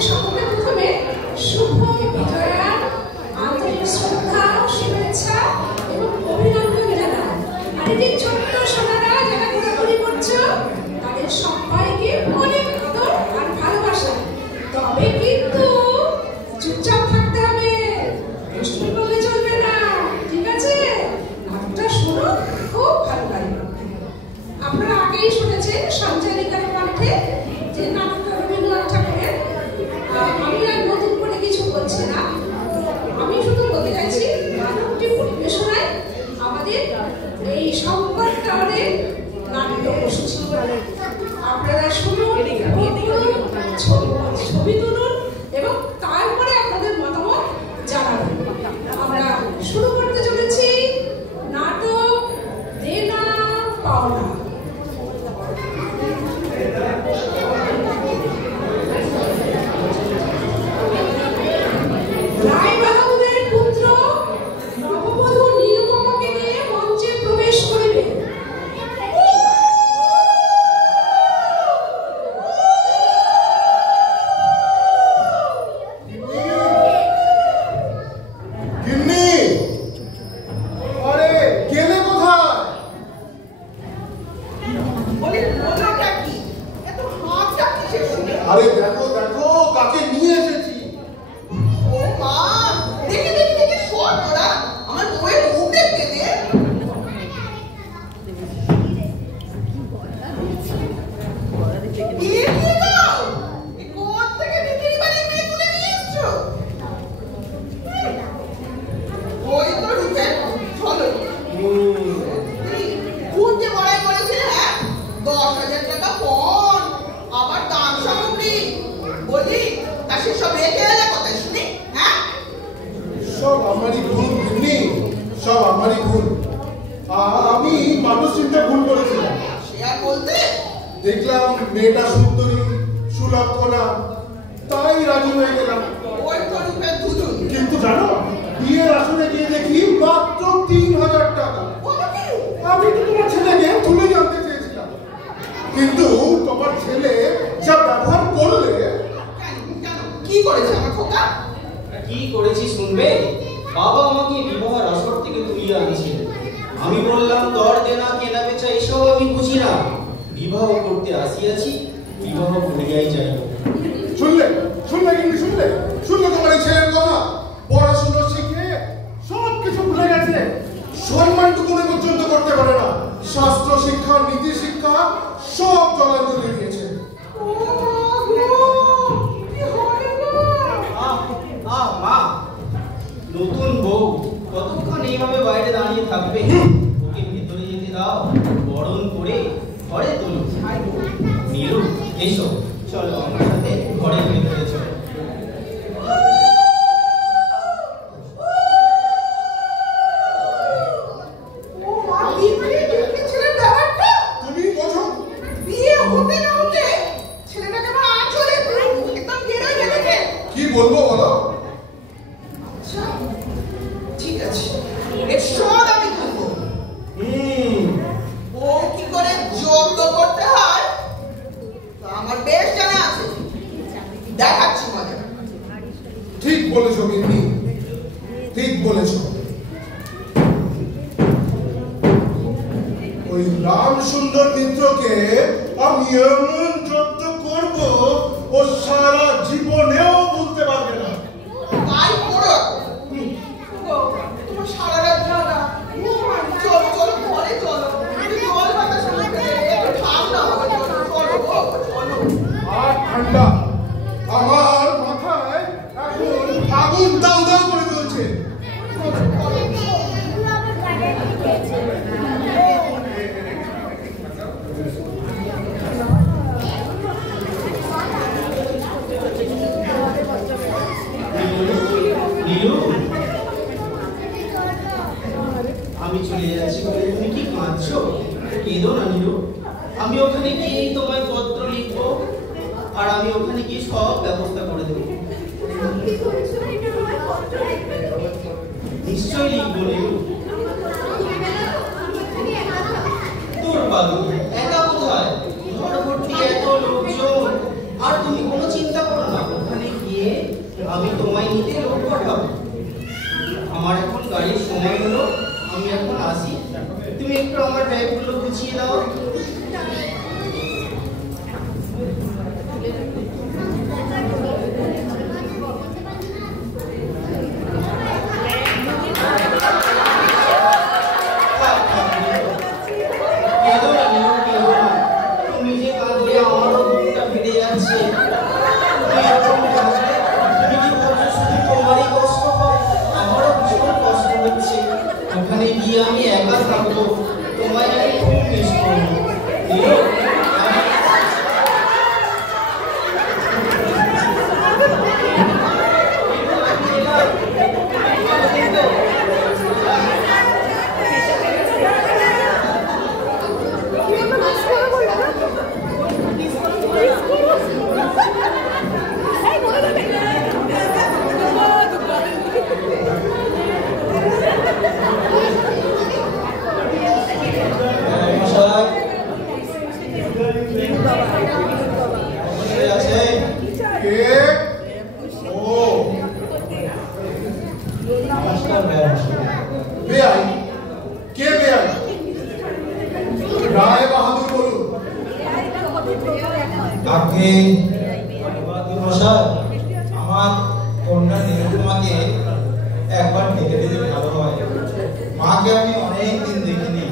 আপনাদের সকলকে প্রথমে শুভ বিজয়া আন্তরিক শ্রদ্ধা শুভেচ্ছা এবং অভিনন্দন জানাই। আর এই ছোট্ট সোনারা যারা ঘোরাঘুরি করছো তাদের সবাইকে অনেক আদর আর ভালোবাসা। তবে কিন্তু চুপচাপ থাকতে হবে, দুষ্টুমি করলে চলবে না, ঠিক আছে? নাটকটা শোনো, খুব ভালো লাগবে। আপনারা আগেই শুনেছেন সঞ্চারিকার কণ্ঠে যে নাটকটা রবীন্দ্রনাথ ঠাকুরের। আমি আর নতুন করে কিছু বলছি না, আমি শুধু বলতে চাইছি নাটকটি পরিবেশনায় আমাদের এই সংবাদ টাওয়ারের নাট্য প্রশিক্ষণ। আপনারা শুনুন, ছবি তুলুন এবং তারপরে আপনাদের মতামত জানাবেন। আমরা শুরু করতে চলেছি নাটক দেনা পাওনা। রায়বাহাদুরের পুত্র নববধূ নিরুপমাকে নিয়ে মঞ্চে প্রবেশ করিবে। আরে দেখো দেখো কাকে নিয়ে এসেছি। ও মা, দেখে দেখে দেখে শোন তোরা, আমার বউয়ের মুখ দেখতে দে। বিয়ে দিয়ে দাও, এই কোথা থেকে বিক্রি বাড়ি মেয়ে তুলে নিয়ে এসছো? ওই তো ঢুকে চলো। খুব যে বড়াই করেছে, হ্যাঁ 10,000 টাকা ফোন, আবার দাম সামগ্রী, বলি তা সেসব রেখে এলে কোথায় শুনি? হ্যাঁ সব আমারই ভুল গিন্নি, সব আমারই ভুল। আমি মানুষ চিন্তা ভুল করেছিলাম। সে আর বলতে, দেখলাম মেয়েটা সুন্দরী সুলক্ষণা, তাই রাজি হয়ে গেলাম। ওই তো রূপের দুজন। কিন্তু জানো, বিয়ের আসরে গিয়ে দেখি মাত্র 3,000 টাকা। আমি তো তোমার ছেলেকে তুলে জানতে চেয়েছিলাম, কিন্তু তোমার ছেলে যা ব্যবহার করলে। কি করেছে আমার খোকা? কি করেছি শুনবে? বাবা আমাকে বিবাহের আসর থেকে তুলিয়ে আনছিলেন। আমি বললাম দর দেনা কেনা বেচা এসব আমি বুঝি না, বিবাহ করতে আসিয়াছি, বিবাহ করিয়াই যাইব। শুনলে শুনলে কিন্তু শুনলে শুনলে তোমার এই ছেলের কথা? পড়াশোনা শিখে সব কিছু ভুলে গেছে, সম্মানটুকু পর্যন্ত করতে পারে না। শাস্ত্র শিক্ষা নীতি শিক্ষা সব জলাঞ্জলি দিয়েছে। মা, নতুন বউ কতক্ষণ এইভাবে বাইরে দাঁড়িয়ে থাকবে? ওকে ভেতরে যেতে দাও, বরণ করে ঘরে তুলো। নীলু, এসো, চলো আমার সাথে ঘরের ভেতরে চলো। তুমি বোঝো? বিয়ে হতে না হতে ছেলেটাকে আমার আঁচলে একদম গেড়ে গেছে। কি বলবো বলো? আচ্ছা ঠিক আছে, এর সব আমি করবো। ও কি করে যোগ্য করতে হয় তা আমার বেশ জানা আছে, দেখাচ্ছি মজা। ঠিক বলেছো গিন্নি, ঠিক বলেছো। ওই রাম সুন্দর মিত্রকে আমি এমন যত্ন করব, ও সারা জীবনেও ভুলতে পারবে না। তাই করো। তোমার সারা রাত জানা। চলো চলো ঘরে চলো, জল বাতাস একটু ঠান্ডা হবে। চলো চলো চলো। আর ঠান্ডা আমার মাথায় এখন আগুন দাউ দাউ করে চলছে। নীলু, আমি চলে যাচ্ছি বলে তুমি কি কাঁদছো? কেঁদো না নীলু, আমি ওখানে গিয়ে তোমায় পত্র লিখবো, আর আমি ওখানে গিয়ে সব ব্যবস্থা করে দেবো। নিশ্চয়ই লিখবো নীলু। তোর বাবু একা কোথায়? ঘর ভর্তি এত লোকজন, আর তুমি কোনো চিন্তা করো না, ওখানে আমি তোমায় নিতে লোক পাঠাবো। আমার এখন গাড়ির সময় হলো, আমি এখন আসি। তুমি একটু আমার ব্যাগগুলো গুছিয়ে দাও। তুমি যে কাঁদলে আমারও বুকটা ফেটে যাচ্ছে। তোমারই কষ্ট হয়, আমারও ভীষণ কষ্ট হচ্ছে। ওখানে গিয়ে আমি একা থাকবো, তোমায় আমি খুব মিস করবো। আমার কন্যা নিরুপমাকে একবার ডেকে দিতে ভালো হয়। মাকে আমি অনেক দিন দেখিনি,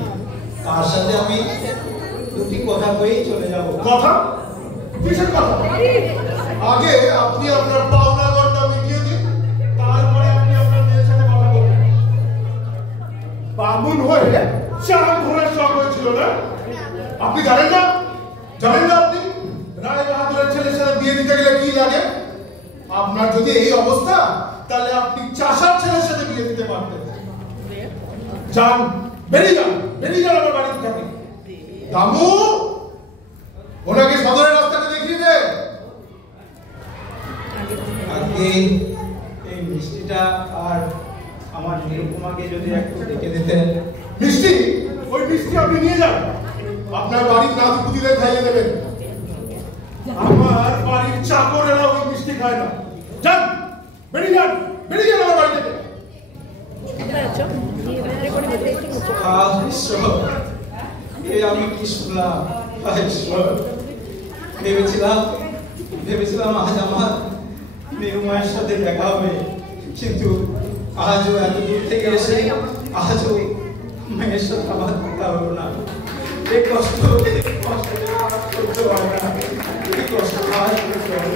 তার সাথে আমি দুটি কথা কয়েই চলে যাব। কথা? কিসের কথা? আগে আপনি আপনার পাওনা গড়টা মিটিয়ে দিন, তারপরে আপনি আপনার মেয়ের সাথে কথা বলবেন। বামুন হয়ে চার ঘোড়ার শখ হয়েছিল না? আপনি জানেন না? জানেন না আপনি রায় বাহাদুরের ছেলের সাথে বিয়ে দিতে গেলে কি লাগে? আপনার যদি এই অবস্থা, তাহলে আপনি চাষার ছেলের সাথে বিয়ে দিতে পারতেন। যান, বেরিয়ে যান, বেরিয়ে যান আমার বাড়ি থেকে। দামু, ওনাকে সদরের রাস্তাটা দেখিয়ে দে। আগে এই মিষ্টিটা আর আমার নিরুপমাকে যদি একটু ডেকে দিতেন। মিষ্টি? ওই মিষ্টি আপনি নিয়ে যান, আপনার বাড়ির নাতিপুতিদের খাইয়ে দেবেন। আমার বাড়ির চাকরেরা ওই মিষ্টি খায় না। যান, বেরিয়ে যান, বেরিয়ে যান আমার বাড়ি থেকে। আমি কি শুনলাম? ভেবেছিলাম আজ আমার নিরুমায়ের সাথে দেখা হবে, কিন্তু আজও এত দূর থেকে এসে আজও মেয়ের সাথে আমার দেখা হলো না। এই কষ্ট করতে হয় না, এই কষ্ট আজ করতে হয়।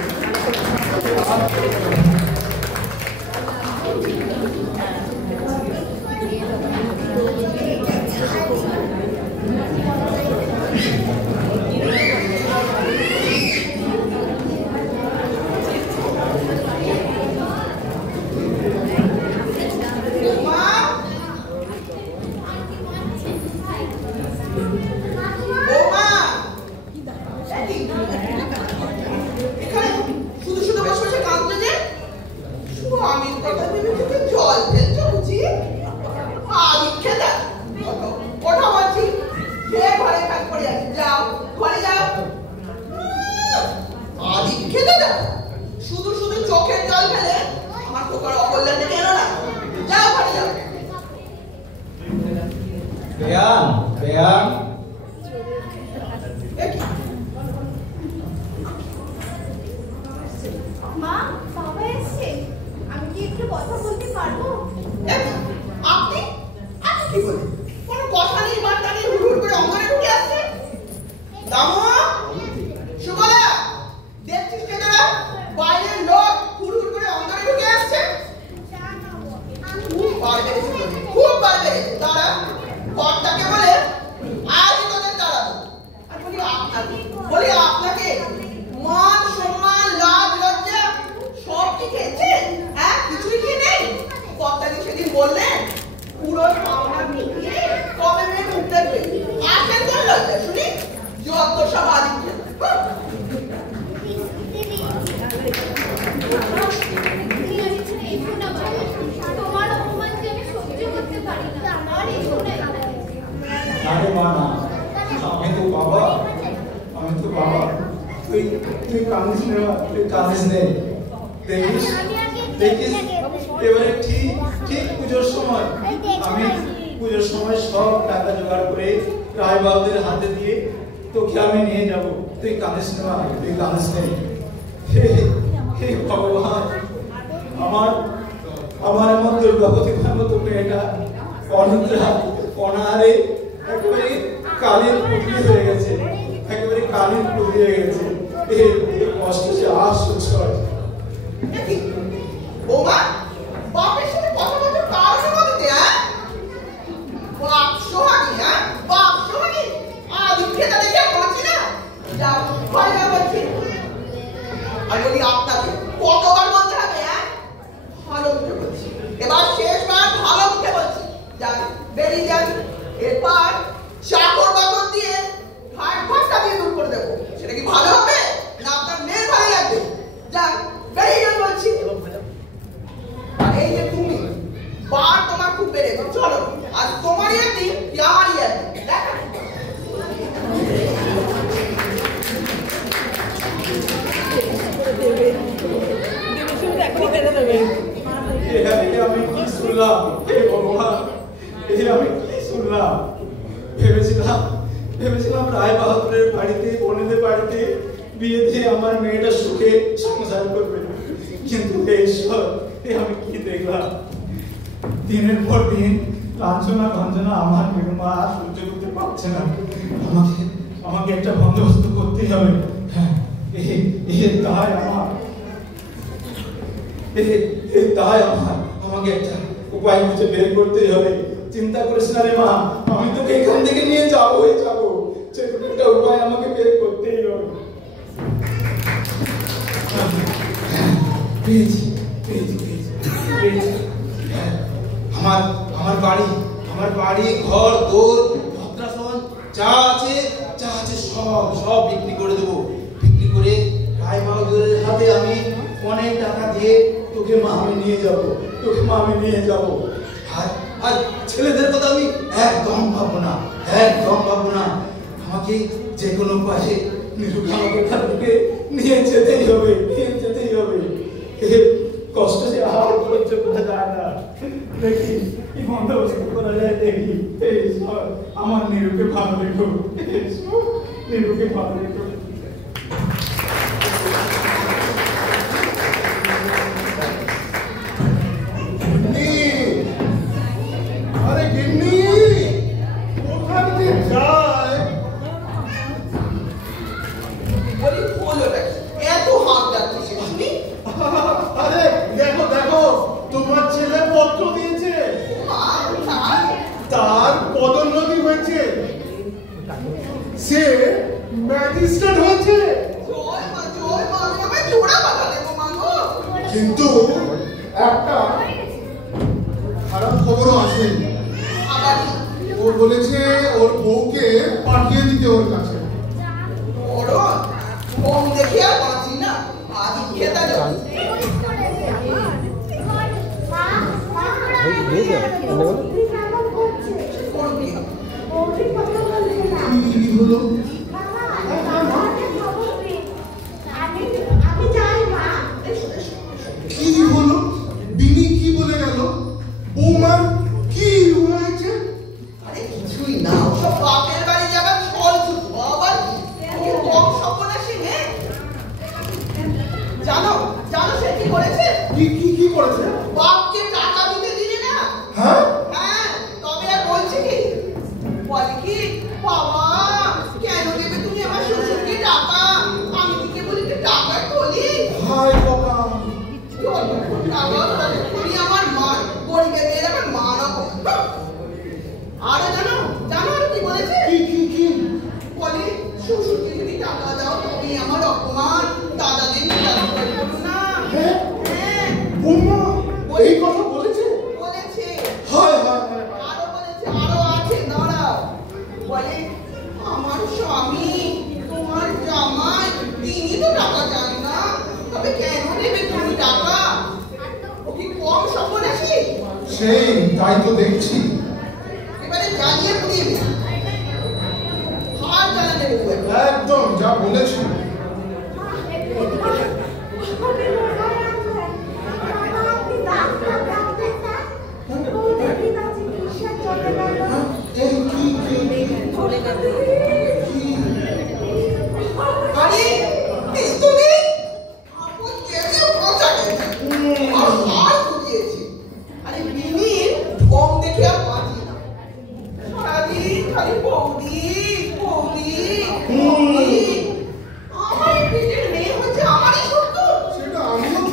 দেখিস এবারে ঠিক ঠিক পুজোর সময় আমি পুজোর সময় সব টাকা জোগাড় করে রায়বাবুদের হাতে দিয়ে তোকে আমি নিয়ে যাব। তুই কাঁদিস না, তুই কাঁদিস নেই। হে ভগবান, আমার এমন দুর্গাবতীর মতো মেয়েটা অনিদ্রা অনাহারে একেবারে কালির পুতলি হয়ে গেছে, একেবারে কালির পুতলি হয়ে গেছে। এই কষ্ট যে আর সহ্য হয়। বৌমা, বাপের সাথে কথা বলতে কারণে বলতে, হ্যাঁ? বাপ সোহাগী, হ্যাঁ? বাপ সোহাগী। আদিত্যে তাদের যা বলছি না, যা ভয় যা বলছি। আর যদি আপনাকে কতবার বলতে হবে, হ্যাঁ? ভালো মুখে বলছি, এবার শেষবার ভালো মুখে বলছি। যান, বেরিয়ে যান। এরপর চাকর বাকর দিয়ে ঘাটটা দিয়ে দূর করে দেবো। সেটা কি ভালো হবে না আপনার মেয়ের ভালো লাগবে? যান, বেরিয়ে যান বলছি। আর এই যে তুমি, বার তোমার খুব বেড়েছে। চলো, আর তোমারই একদিন কি আমারই একদিন, দেখা। আমি কি শুনলাম? হে ভগবান, আমি কি শুনলাম? ভেবেছিলাম রায় বাহাদুরের বাড়িতে, বোনেদের বাড়িতে বিয়ে দিয়ে আমার মেয়েটা সুখে সংসার করবে, কিন্তু ঈশ্বর, আমি কি দেখলাম? দিনের পর দিন লাঞ্ছনা গঞ্জনা আমার মা আর সহ্য করতে পারছে না। আমাকে একটা বন্দোবস্ত করতেই হবে। আমাকে একটা উপায় খুঁজে বের করতেই হবে। চিন্তা করিস না রে মা, আমি তোকে এখান থেকে নিয়ে যাবোই যাবো। একটা উপায় আমাকে বের করতেই হবে। আমার বাড়ি ঘর দোর ভদ্রাসন যা আছে সব বিক্রি করে দেবো। বিক্রি করে রায় বাহাদুরের হাতে আমি অনেক টাকা দিয়ে তোকে মা আমি নিয়ে যাবো। আর ছেলেদের কথা আমি একদম ভাববো না। আমাকে যে কোনো উপায়ে আমাকে এখান থেকে নিয়ে যেতেই হবে। কষ্ট যে আর সহ্য করা যায় না। দেখি কি বন্দোবস্ত করা যায়, দেখি। আমার নিরুকে ভালো রেখো। আরে গিন্নি, কোথায় যে যায়? বলি হলোটা কি? এত হাত ডাকছিস তুমি? আরে দেখো, তোমার ছেলে পত্র দিয়েছে, তার পদোন্নতি হয়েছে, সে ম্যাজিস্ট্রেট হয়েছে। কিন্তু একটা খারাপ খবরও আছে। ও বলেছে ওর বউকে পাঠিয়ে দিতে ওর কাছে। দেখি আর বাঁচি না, আজ খেতা যাবি। কি হলো? কি হলো? বিনি কি বলে গেল? বৌমার কি হয়েছে? আরে কিছুই না, সব বাপের বাড়ি যাবার ফল শুধু। আবার কম সপনাসী মেয়ে। জানো সে কি করেছে? কি করেছে? বাপকে টাকা দিতে দিলে না। হ্যাঁ, তবে আর বলছে কি? বলে কি, বাবা কেন দেবে তুমি আমার শ্বশুরকে টাকা? আমি দিকে বলি টাকা তোলি। হায় বাবা, আমার মা গরিবের মেয়ের আমার মা না। আরে জানো আর কি বলেছে? কি বলে শ্বশুরকে যদি টাকা দাও তবে আমার অপমান, দাদাদের করবো না। বৌমা এই কথা বলেছে? হায় আরো বলেছে, আরো আছে, দাঁড়াও। বলে আমার স্বামী তোমার জামাই, তিনি তো টাকা চান না, তবে কেন নেবে তুমি টাকা? ও কি কম সপনাসী? সেই তাই তো দেখছি। এবারে জ্বালিয়ে পুড়িয়ে দিই, হার জ্বালাতে দেবো। একদম যা বলেছি।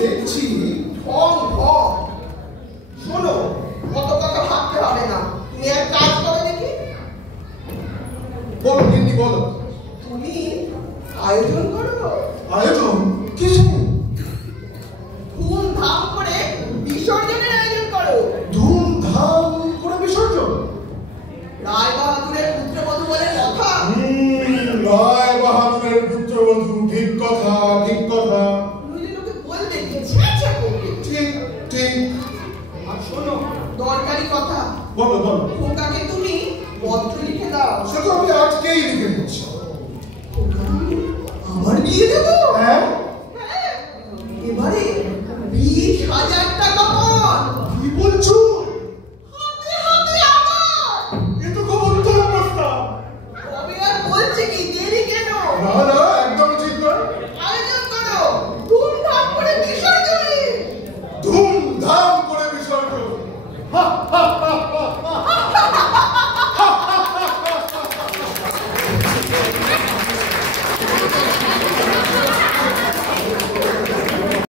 দেখছি ঢং ঢং। শোনো, কত কথা ভাবতে হবে না, তুমি এক কাজ করো দেখি। বলো গিন্নি বলো। তুমি আয়োজন করো, আয়োজন কিছু ধুমধাম করে বিসর্জনের আয়োজন করো। ধুমধাম করে বিসর্জন? রায় বাহাদুরের পুত্রবধূ বলে কথা। রায় বাহাদুরের পুত্রবধূ, ঠিক কথা ঠিক কথা। নইলে লোকে বলবে কি, ছেঁচে করবে। ঠিক ঠিক। আর শোনো, দরকারি কথা, বলো বলো। খোকাকে তুমি পত্র লিখে দাও। সে তো আমি আজকেই লিখে দিচ্ছি। আবার বিয়ে দেবো? হ্যাঁ হ্যাঁ, এবারে 20,000 টাকা পান। কি বলছো? হাতে হাতে আবার। এ তো খুব উত্তম প্রস্তাব। তবে আর বলছে কি, দেরি কেন? না না, একদম ঠিক নয়। আয়োজন করো, ধুমধাম করে বিসর্জনের। ধুমধাম করে বিসর্জন। হা হা